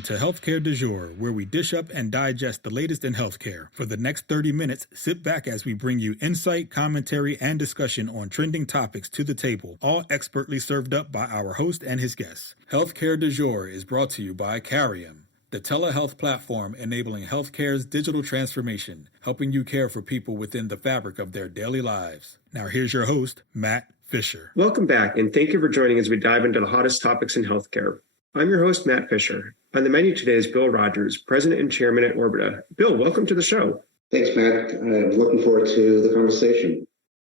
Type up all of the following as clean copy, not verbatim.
Welcome to Healthcare du Jour, where we dish up and digest the latest in healthcare. For the next 30 minutes, sit back as we bring you insight, commentary, and discussion on trending topics to the table, all expertly served up by our host and his guests. Healthcare du Jour is brought to you by Carium, the telehealth platform enabling healthcare's digital transformation, helping you care for people within the fabric of their daily lives. Now here's your host, Matt Fisher. Welcome back, and thank you for joining as we dive into the hottest topics in healthcare. I'm your host, Matt Fisher. On the menu today is Bill Rogers, President and Chairman at Orbita. Bill, welcome to the show. Thanks, Matt. I'm looking forward to the conversation.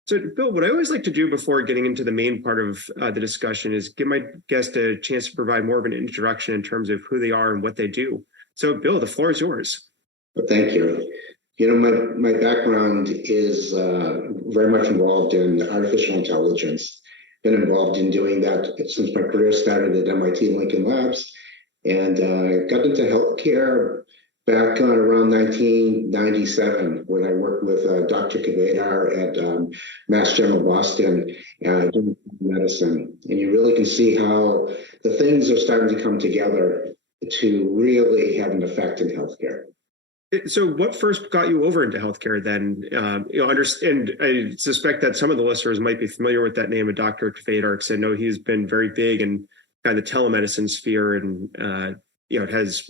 So, Bill, what I always like to do before getting into the main part of the discussion is give my guest a chance to provide more of an introduction in terms of who they are and what they do. So, Bill, the floor is yours. Well, thank you. You know, my background is very much involved in artificial intelligence. Been involved in doing that since my career started at MIT Lincoln Labs, and got into healthcare back around 1997 when I worked with Dr. Kavadar at Mass General Boston doing medicine. And you really can see how the things are starting to come together to really have an effect in healthcare. So what first got you over into healthcare then? And I suspect that some of the listeners might be familiar with that name of Dr. Kavadar, because I know he's been very big in kind of the telemedicine sphere and, has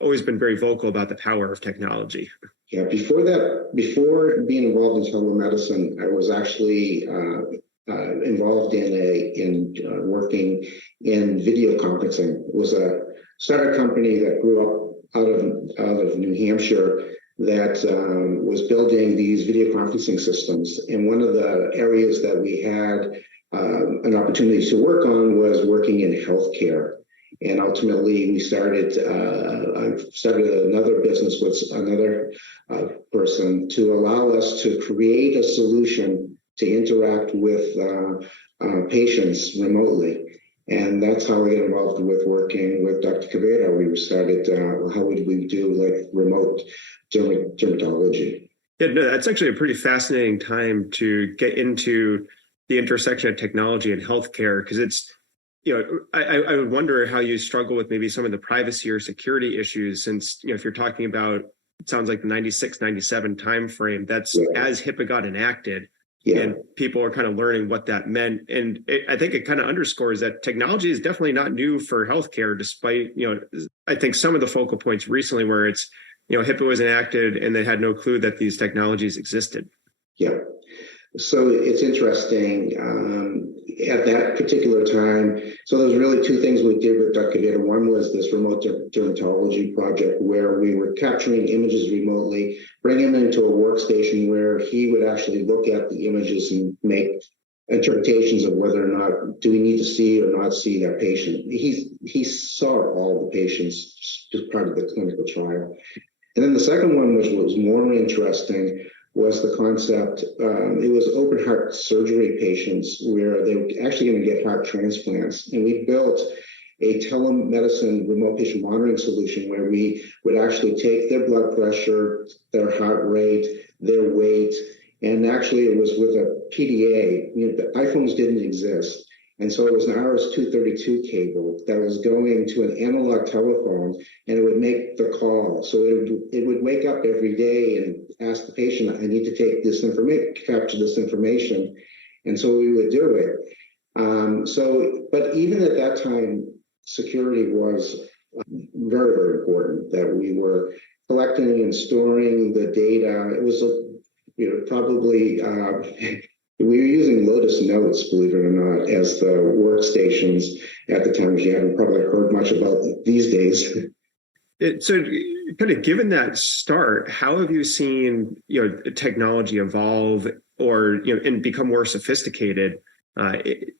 always been very vocal about the power of technology. Yeah, before being involved in telemedicine, I was actually involved in working in video conferencing. It was a startup company that grew up out of New Hampshire that was building these video conferencing systems. And one of the areas that we had an opportunity to work on was working in healthcare. And ultimately, I started another business with another person to allow us to create a solution to interact with patients remotely. And that's how we got involved with working with Dr. Kavadar. We started, how would we do like remote dermatology? Yeah, no, that's actually a pretty fascinating time to get into the intersection of technology and healthcare, because it's, I would wonder how you struggle with maybe some of the privacy or security issues, since, if you're talking about, it sounds like the 96, 97 timeframe, that's as HIPAA got enacted. Yeah. And people are kind of learning what that meant. And I think it kind of underscores that technology is definitely not new for healthcare, despite, I think some of the focal points recently where it's, HIPAA was enacted and they had no clue that these technologies existed. Yeah. So it's interesting. At that particular time, so there's really two things we did with Dr. Kavadar. One was this remote dermatology project where we were capturing images remotely, bringing them into a workstation where he would actually look at the images and make interpretations of whether or not do we need to see or not see that patient. He saw all the patients as part of the clinical trial. And then the second one, which was more interesting, was the concept, it was open heart surgery patients where they were actually going to get heart transplants. And we built a telemedicine remote patient monitoring solution where we would actually take their blood pressure, their heart rate, their weight, and actually it was with a PDA. The iPhones didn't exist. And so it was an RS-232 cable that was going to an analog telephone, and it would make the call. So it would wake up every day and ask the patient, I need to take this information, capture this information. And so we would do it. But even at that time, security was very, very important, that we were collecting and storing the data. It was, probably... we were using Lotus Notes, believe it or not, as the workstations at the time, which you haven't probably heard much about these days. So kind of given that start, how have you seen, technology evolve or, and become more sophisticated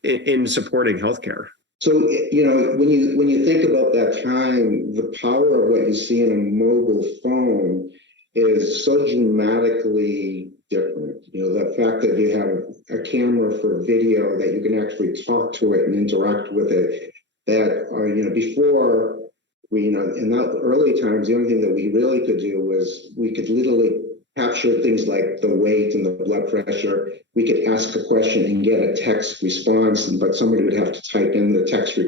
in supporting healthcare? So, when you think about that time, the power of what you see in a mobile phone is so dramatically different. The fact that you have a camera for video, that you can actually talk to it and interact with it, that, before in the early times, the only thing that we really could do was we could literally capture things like the weight and the blood pressure. We could ask a question and get a text response, but somebody would have to type in the text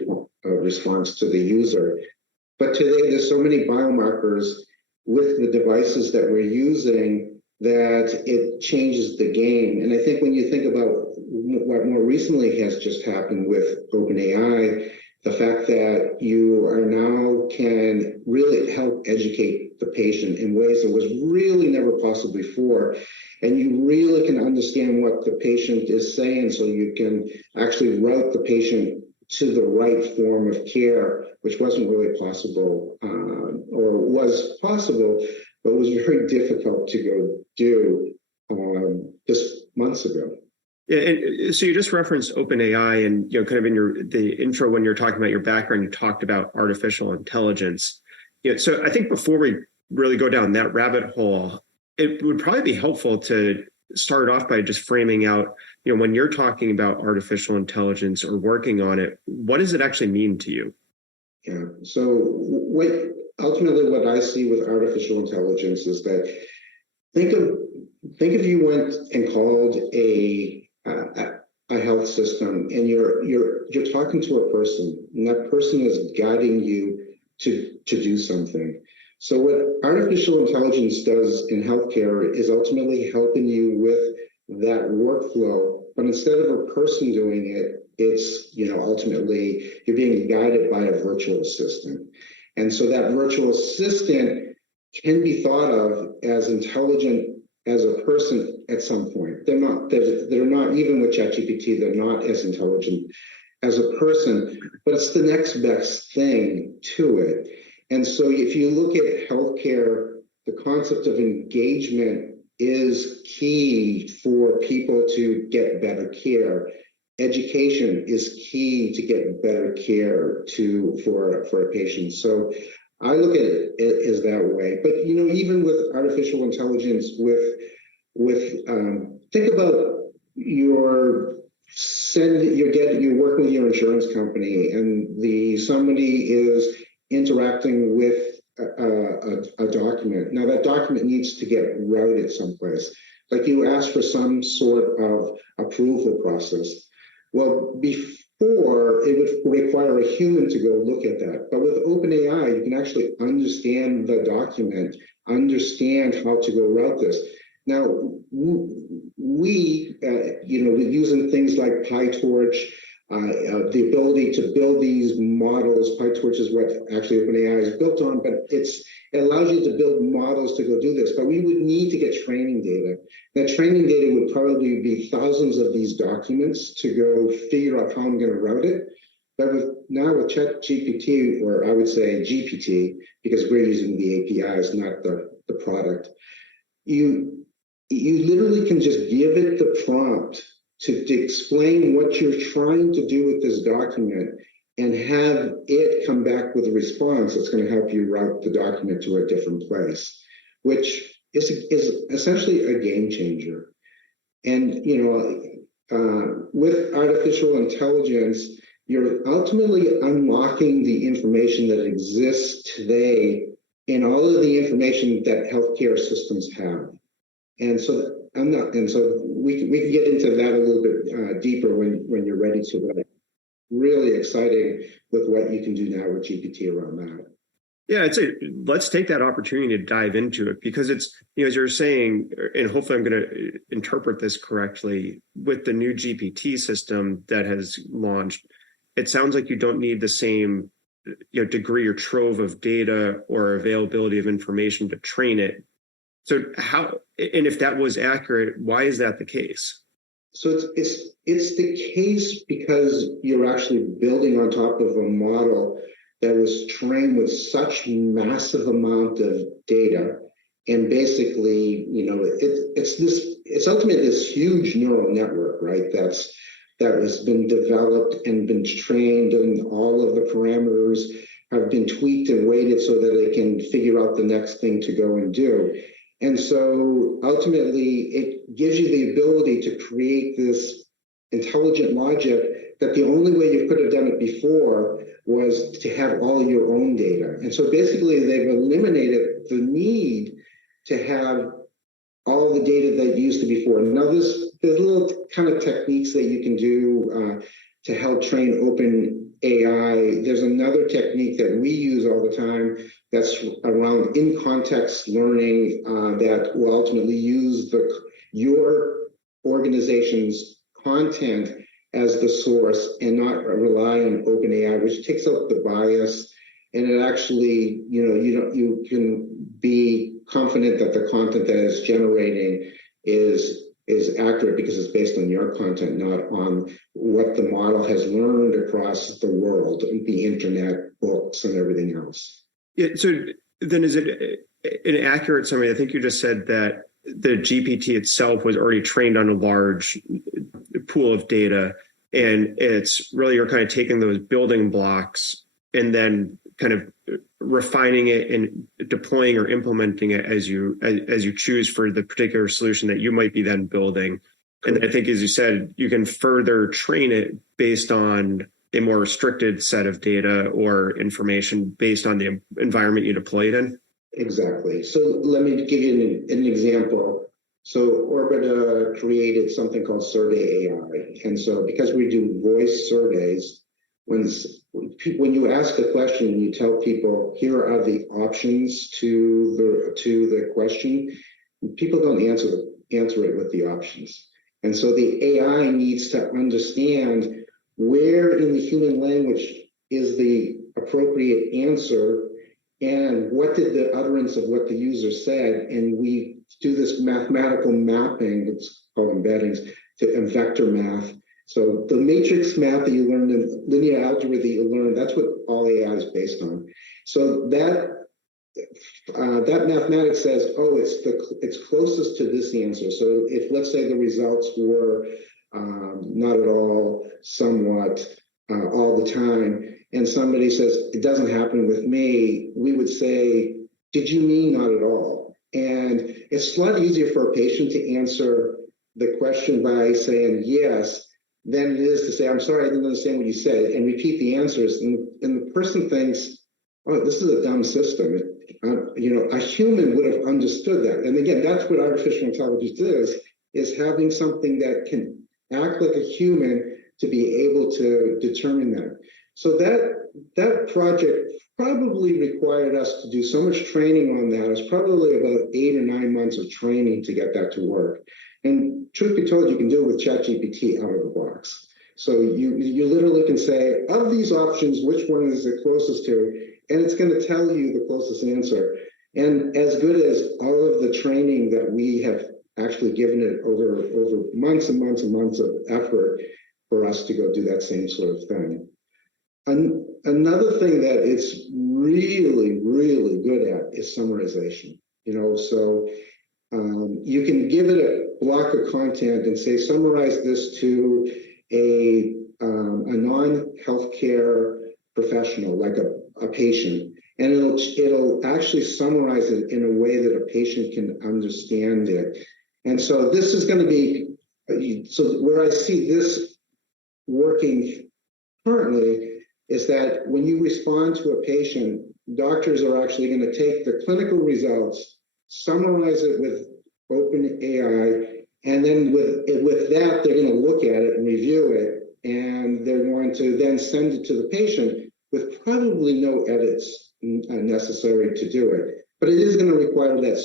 response to the user. But today, there's so many biomarkers with the devices that we're using that it changes the game. And I think when you think about what more recently has just happened with OpenAI, the fact that you are now can really help educate the patient in ways that was really never possible before. And you really can understand what the patient is saying, so you can actually route the patient to the right form of care, which wasn't really possible, or was possible, but was very difficult to go do just months ago. Yeah, and so you just referenced OpenAI, and kind of in the intro when you're talking about your background, you talked about artificial intelligence. So I think before we really go down that rabbit hole, it would probably be helpful to start off by just framing out, when you're talking about artificial intelligence or working on it, what does it actually mean to you? Yeah. So ultimately what I see with artificial intelligence is that think if you went and called a health system, and you're talking to a person, and that person is guiding you to do something. So what artificial intelligence does in healthcare is ultimately helping you with that workflow, but instead of a person doing it, it's ultimately you're being guided by a virtual assistant. And so that virtual assistant can be thought of as intelligent as a person at some point. They're not even with ChatGPT, they're not as intelligent as a person, but it's the next best thing to it. And so if you look at healthcare, the concept of engagement is key for people to get better care. Education is key to get better care for a patient. So I look at it as that way. But even with artificial intelligence, think about you're working with your insurance company, and somebody is interacting with a document. Now that document needs to get routed someplace. Like you ask for some sort of approval process. Well, before it would require a human to go look at that. But with OpenAI, you can actually understand the document, understand how to go route this. Now, we using things like PyTorch, the ability to build these models. PyTorch is what actually OpenAI is built on, but it allows you to build models to go do this. But we would need to get training data. That training data would probably be thousands of these documents to go figure out how I'm going to route it. But now with ChatGPT, or I would say GPT, because we're using the APIs, not the product, you literally can just give it the prompt to explain what you're trying to do with this document and have it come back with a response that's going to help you route the document to a different place, which is essentially a game changer. And, with artificial intelligence, you're ultimately unlocking the information that exists today in all of the information that healthcare systems have. And so we can get into that a little bit deeper when you're ready to. But really exciting with what you can do now with GPT around that. Yeah, I'd say let's take that opportunity to dive into it, because it's, as you're saying, and hopefully I'm going to interpret this correctly, with the new GPT system that has launched, it sounds like you don't need the same degree or trove of data or availability of information to train it. So how, and if that was accurate, why is that the case? So it's the case because you're actually building on top of a model that was trained with such massive amount of data, and basically, it's ultimately this huge neural network, right? That has been developed and been trained, and all of the parameters have been tweaked and weighted so that it can figure out the next thing to go and do. And so ultimately, it gives you the ability to create this intelligent logic that the only way you could have done it before was to have all your own data. And so basically, they've eliminated the need to have all the data that used to before. Now, there's little kind of techniques that you can do to help train open AI. There's another technique that we use all the time that's around in-context learning that will ultimately use your organization's content as the source and not rely on OpenAI, which takes out the bias. And it actually, you can be confident that the content that it's generating is accurate because it's based on your content, not on what the model has learned across the world, the internet, books, and everything else. Yeah. So then, is it an accurate summary? I think you just said that the GPT itself was already trained on a large pool of data, and it's really you're kind of taking those building blocks and then kind of refining it and deploying or implementing it as you choose for the particular solution that you might be then building. And I think, as you said, you can further train it based on a more restricted set of data or information based on the environment you deploy it in. Exactly. So let me give you an example. So Orbita created something called Survey AI. And so because we do voice surveys, when you ask a question, you tell people, here are the options to the question, people don't answer it with the options. And so the AI needs to understand where in the human language is the appropriate answer and what did the utterance of what the user said. And we do this mathematical mapping, it's called embeddings, and vector math. So the matrix math that you learned in linear algebra that you learned, that's what all AI is based on. So that mathematics says, oh, it's closest to this answer. So if, let's say, the results were not at all, somewhat, all the time, and somebody says, it doesn't happen with me, we would say, did you mean not at all? And it's a lot easier for a patient to answer the question by saying yes than it is to say, I'm sorry, I didn't understand what you said, and repeat the answers. And the person thinks, oh, this is a dumb system. A human would have understood that. And again, that's what artificial intelligence is having something that can act like a human to be able to determine that. So that project probably required us to do so much training on that. It's probably about 8 or 9 months of training to get that to work. And truth be told, you can do it with ChatGPT out of the box. So you literally can say, of these options, which one is it closest to? And it's going to tell you the closest answer. And as good as all of the training that we have actually given it over months and months and months of effort for us to go do that same sort of thing. Another thing that it's really, really good at is summarization. So you can give it a block of content and say, summarize this to a non-healthcare professional, like a patient, and it'll actually summarize it in a way that a patient can understand it. And so this is going to be, so where I see this working currently is that when you respond to a patient, doctors are actually going to take the clinical results, summarize it with OpenAI, and then with that, they're going to look at it and review it, and they're going to then send it to the patient with probably no edits necessary to do it. But it is going to require that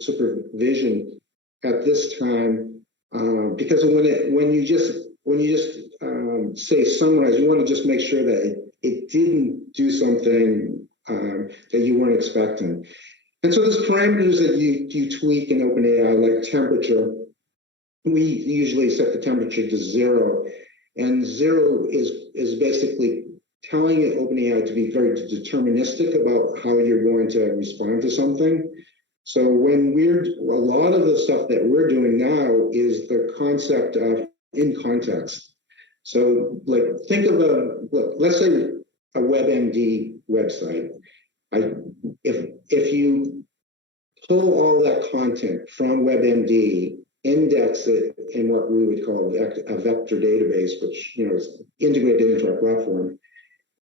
supervision at this time, because when you just say summarize, you want to just make sure that it didn't do something that you weren't expecting. And so there's parameters that you tweak in OpenAI, like temperature. We usually set the temperature to 0, and 0 is basically telling OpenAI to be very deterministic about how you're going to respond to something. So a lot of the stuff that we're doing now is the concept of in context. So like think of let's say a WebMD website. If you pull all that content from WebMD, index it in what we would call a vector database, which is integrated into our platform,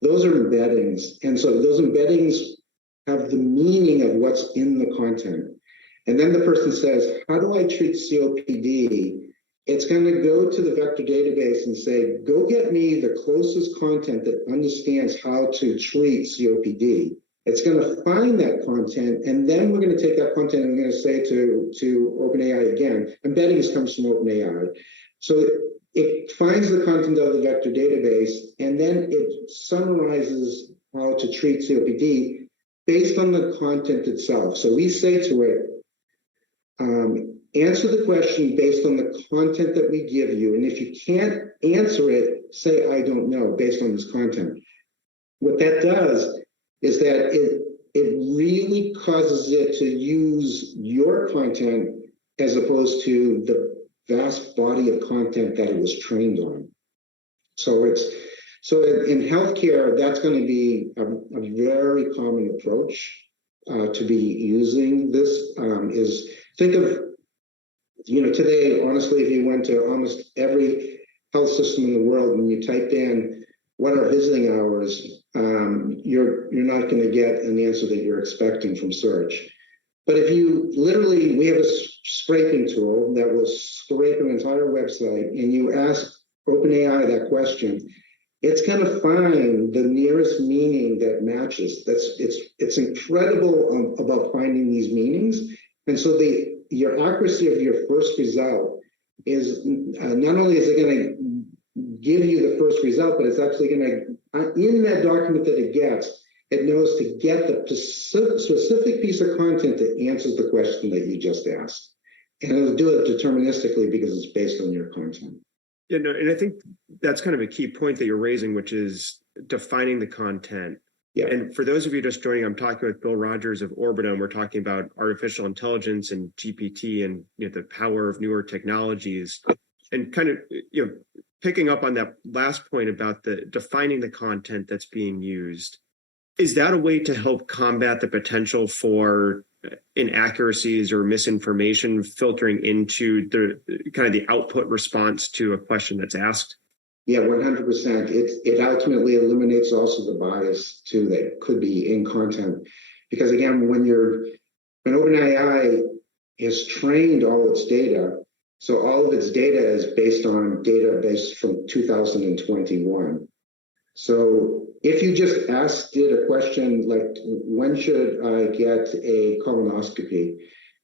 those are embeddings. And so those embeddings have the meaning of what's in the content. And then the person says, how do I treat COPD? it's going to go to the vector database and say, go get me the closest content that understands how to treat COPD. It's going to find that content, and then we're going to take that content and we're going to say to OpenAI again, I'm betting this comes from OpenAI. So it finds the content of the vector database, and then it summarizes how to treat COPD based on the content itself. So we say to it, answer the question based on the content that we give you. And if you can't answer it, say, I don't know, based on this content. What that does is that it really causes it to use your content as opposed to the vast body of content that it was trained on. So in healthcare, that's going to be a very common approach to be using this. Is think of, today, honestly, if you went to almost every health system in the world and you typed in what are visiting hours, you're not going to get an answer that you're expecting from search. But if you we have a scraping tool that will scrape an entire website, and you ask OpenAI that question, it's going to find the nearest meaning that matches. It's incredible about finding these meanings. And so your accuracy of your first result is not only is it going to give you the first result, but it's actually going to, in that document that it gets, it knows to get the specific piece of content that answers the question that you just asked. And it'll do it deterministically because it's based on your content. Yeah, no, and I think that's kind of a key point that you're raising, which is defining the content. Yeah. And for those of you just joining, I'm talking with Bill Rogers of Orbita, and we're talking about artificial intelligence and GPT and the power of newer technologies, and kind of picking up on that last point about the defining the content that's being used. Is that a way to help combat the potential for inaccuracies or misinformation filtering into the kind of the output response to a question that's asked? Yeah, 100%. It ultimately eliminates also the bias too that could be in content, because again, when OpenAI has trained all its data, so all of its data is based on database from 2021. So if you just asked it a question like, when should I get a colonoscopy?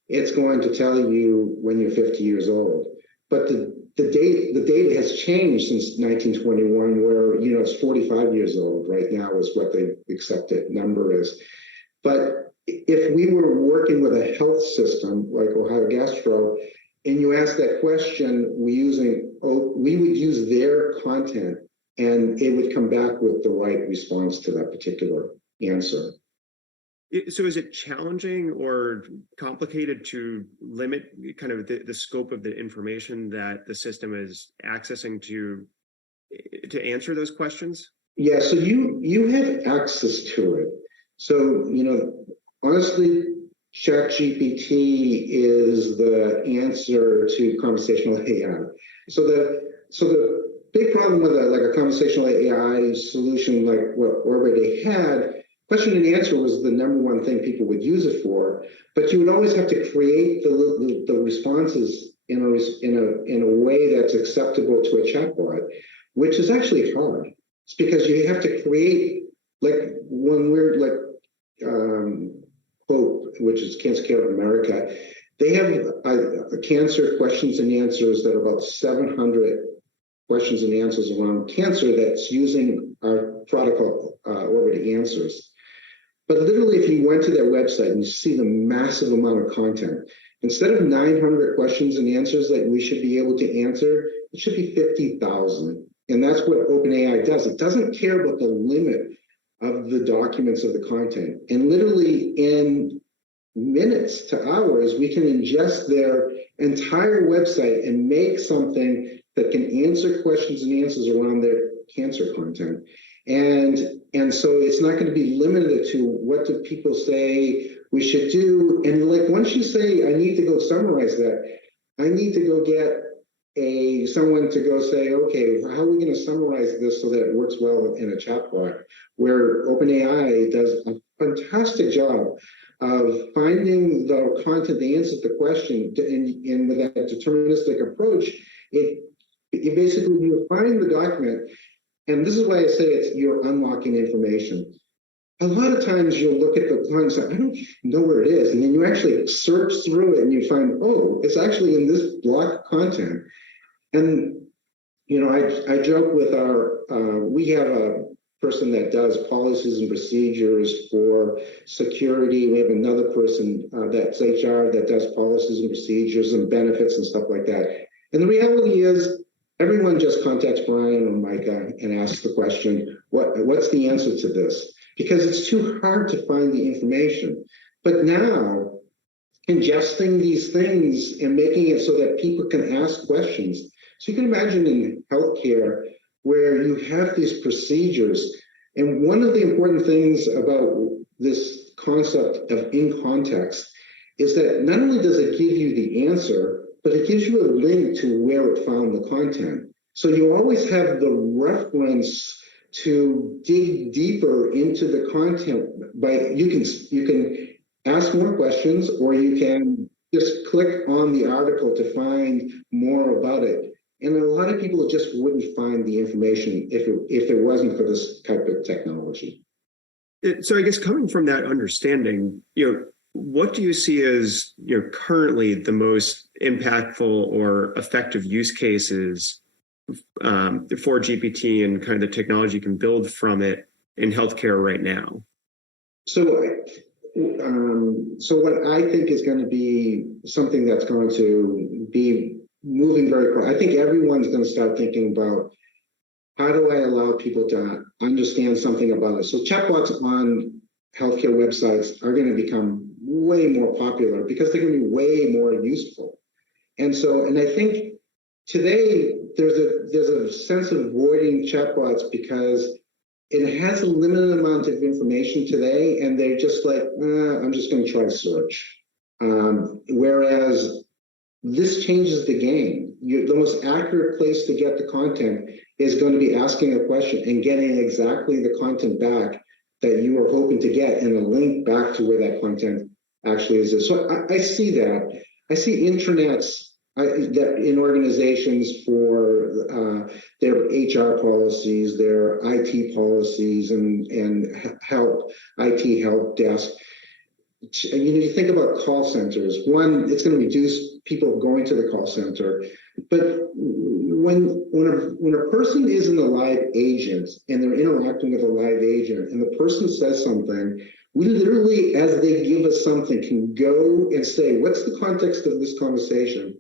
It's going to tell you when you're 50 years old. But the data has changed since 1921, where, it's 45 years old right now is what the accepted number is. But if we were working with a health system like Ohio Gastro, and you ask that question, we would use their content, and it would come back with the right response to that particular answer. So is it challenging or complicated to limit kind of the scope of the information that the system is accessing to answer those questions? Yeah, so you have access to it. So, honestly, ChatGPT is the answer to conversational AI. So the big problem with a conversational AI solution like what Orbita had, question and answer was the number one thing people would use it for, but you would always have to create the responses in a way that's acceptable to a chatbot, which is actually hard. It's because you have to create, like when we're HOPE, which is Cancer Care of America, they have a cancer questions and answers that are about 700 questions and answers around cancer that's using our protocol Orbita Answers. But literally, if you went to their website and you see the massive amount of content, instead of 900 questions and answers that we should be able to answer, it should be 50,000. And that's what OpenAI does. It doesn't care about the limit of the documents of the content. And literally in minutes to hours, we can ingest their entire website and make something that can answer questions and answers around their cancer content. And so it's not going to be limited to what do people say we should do. And like once you say, I need to go summarize that, I need to go get someone to go say, okay, how are we going to summarize this so that it works well in a chatbot? Where OpenAI does a fantastic job of finding the content that answers the question, and with that deterministic approach, it basically, you find the document, and this is why I say you're unlocking information. A lot of times you'll look at the content and say, I don't know where it is, and then you actually search through it and you find, oh, it's actually in this block of content. And I joke with we have a person that does policies and procedures for security. We have another person that's HR that does policies and procedures and benefits and stuff like that. And the reality is, everyone just contacts Brian or Micah and asks the question, what's the answer to this? Because it's too hard to find the information. But now, ingesting these things and making it so that people can ask questions. So you can imagine in healthcare where you have these procedures. And one of the important things about this concept of in context is that not only does it give you the answer, but it gives you a link to where it found the content. So you always have the reference to dig deeper into the content. You can ask more questions, or you can just click on the article to find more about it. And a lot of people just wouldn't find the information if it wasn't for this type of technology. So I guess coming from that understanding, what do you see as currently the most impactful or effective use cases for GPT and kind of the technology you can build from it in healthcare right now? So what I think is going to be something that's going to be moving very quickly. I think everyone's going to start thinking about, how do I allow people to understand something about it? So chatbots on healthcare websites are going to become way more popular because they're going to be way more useful. And I think today there's a sense of avoiding chatbots because it has a limited amount of information today, and they're just like, I'm just going to try search. Whereas this changes the game. The most accurate place to get the content is going to be asking a question and getting exactly the content back that you were hoping to get, and a link back to where that content actually is. So I see that. I see intranets that in organizations for their HR policies, their IT policies, and IT help desk. You think about call centers. One, it's going to reduce people going to the call center. But when a person is in a live agent and they're interacting with a live agent and the person says something, we literally, as they give us something, can go and say, what's the context of this conversation?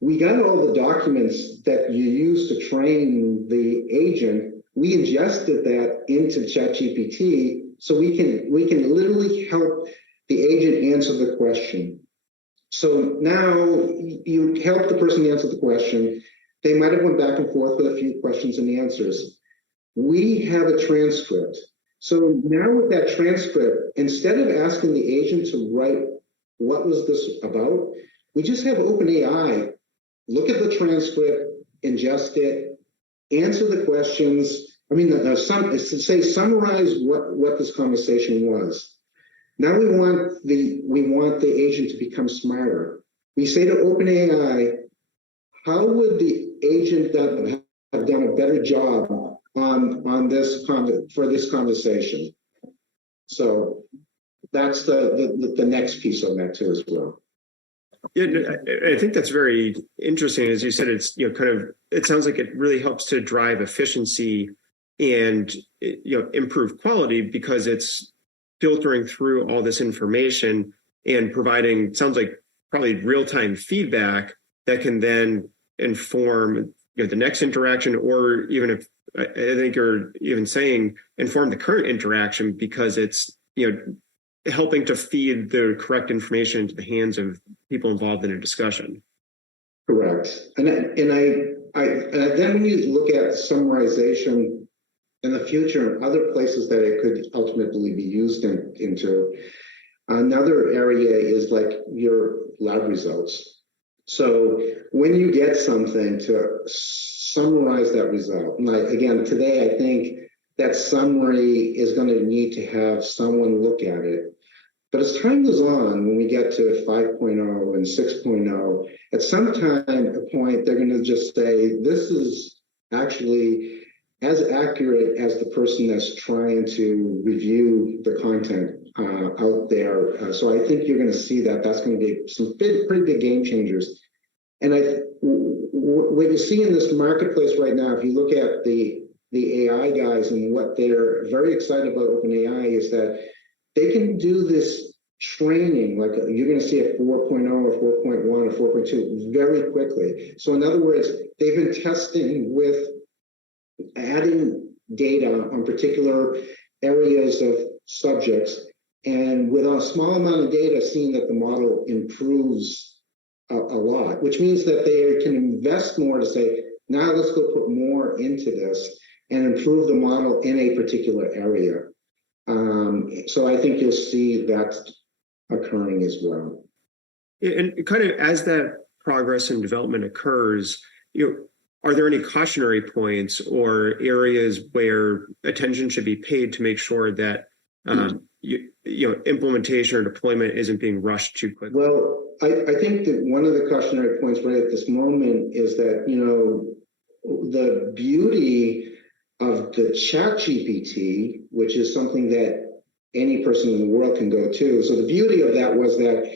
We got all the documents that you use to train the agent. We ingested that into ChatGPT, so we can literally help the agent answer the question. So now you help the person answer the question. They might have went back and forth with a few questions and answers. We have a transcript. So now with that transcript, instead of asking the agent to write, what was this about? We just have OpenAI look at the transcript, ingest it, answer the questions. Summarize what this conversation was. Now we want the agent to become smarter. We say to OpenAI, how would the agent have done a better job on this for this conversation? So that's the next piece on that too as well. Yeah, I think that's very interesting. As you said, it's it sounds like it really helps to drive efficiency and improve quality because it's filtering through all this information and providing, sounds like probably real-time feedback that can then inform the next interaction, or even if I think you're even saying inform the current interaction because it's helping to feed the correct information into the hands of people involved in a discussion. Correct. And then when you look at summarization in the future and other places that it could ultimately be used into, another area is like your lab results. So when you get something, to summarize that result. And again, today I think that summary is going to need to have someone look at it. But as time goes on, when we get to 5.0 and 6.0, at some time, a point, they're going to just say, this is actually as accurate as the person that's trying to review the content out there. So I think you're going to see that that's going to be some pretty big game changers. And what you see in this marketplace right now, if you look at the AI guys and what they're very excited about OpenAI is that they can do this training, like you're going to see a 4.0 or 4.1 or 4.2 very quickly. So in other words, they've been testing with adding data on particular areas of subjects, and with a small amount of data, seeing that the model improves a lot, which means that they can invest more to say, now let's go put more into this and improve the model in a particular area. So I think you'll see that occurring as well. And kind of as that progress and development occurs, are there any cautionary points or areas where attention should be paid to make sure that implementation or deployment isn't being rushed too quickly? Well, I think that one of the cautionary points right at this moment is that, the beauty of the ChatGPT, which is something that any person in the world can go to. So the beauty of that was that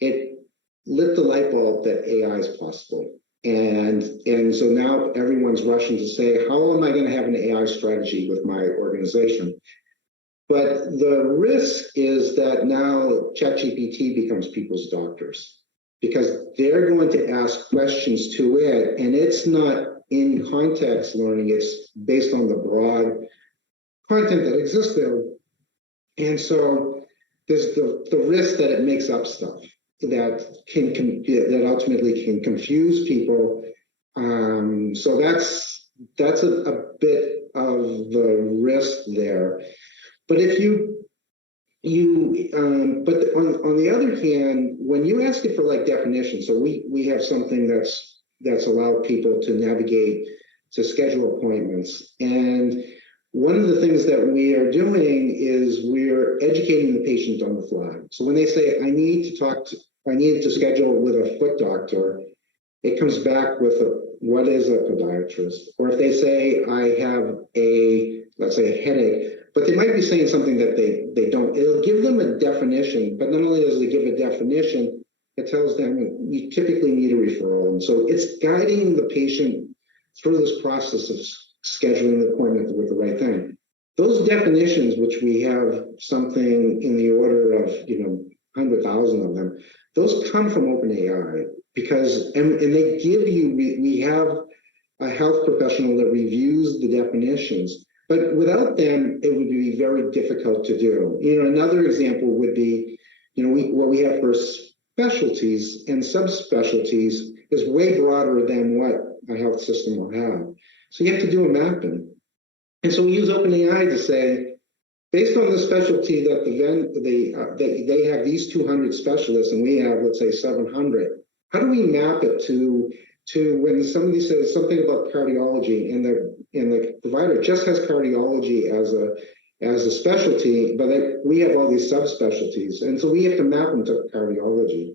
it lit the light bulb that AI is possible. And so now everyone's rushing to say, how am I going to have an AI strategy with my organization? But the risk is that now ChatGPT becomes people's doctors, because they're going to ask questions to it, and it's not in context learning, it's based on the broad content that exists there. And so there's the risk that it makes up stuff that ultimately can confuse people. So that's a bit of the risk there. But if but on the other hand, when you ask it for like definitions, so we have something that's allowed people to navigate to schedule appointments, and one of the things that we are doing is we're educating the patient on the fly. So when they say, I need to schedule with a foot doctor, it comes back with what is a podiatrist? Or if they say, I have let's say a headache, but they might be saying something that they don't, it'll give them a definition, but not only does it give a definition, it tells them you typically need a referral. And so it's guiding the patient through this process of scheduling the appointment with the right thing. Those definitions, which we have something in the order of 100,000 of them, those come from OpenAI because and they give you. We have a health professional that reviews the definitions, but without them, it would be very difficult to do. Another example would be, what we have for specialties and subspecialties is way broader than what a health system will have. So you have to do a mapping. And so we use OpenAI to say, based on the specialty that they have these 200 specialists and we have, let's say, 700, how do we map it to when somebody says something about cardiology and the provider just has cardiology as a specialty, but we have all these subspecialties. And so we have to map them to cardiology.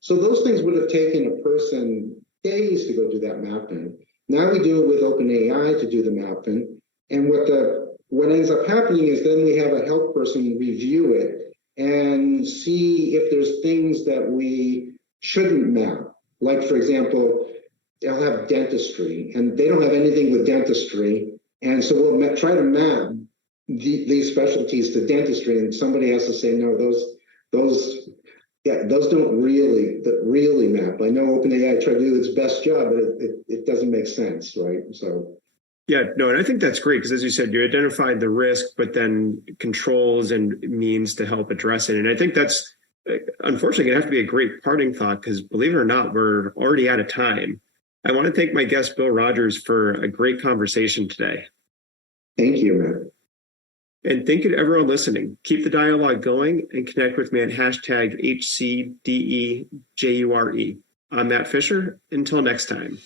So those things would have taken a person days to go do that mapping. Now we do it with OpenAI to do the mapping, and what ends up happening is then we have a health person review it and see if there's things that we shouldn't map. Like, for example, they'll have dentistry, and they don't have anything with dentistry, and so we'll try to map these specialties to dentistry, and somebody has to say, no, those don't really map. I know OpenAI tried to do its best job, but it doesn't make sense, right? So. Yeah, no, and I think that's great because, as you said, you identified the risk, but then controls and means to help address it. And I think that's, unfortunately, going to have to be a great parting thought because, believe it or not, we're already out of time. I want to thank my guest, Bill Rogers, for a great conversation today. Thank you, man. And thank you to everyone listening. Keep the dialogue going and connect with me at #HCDEJURE. I'm Matt Fisher. Until next time.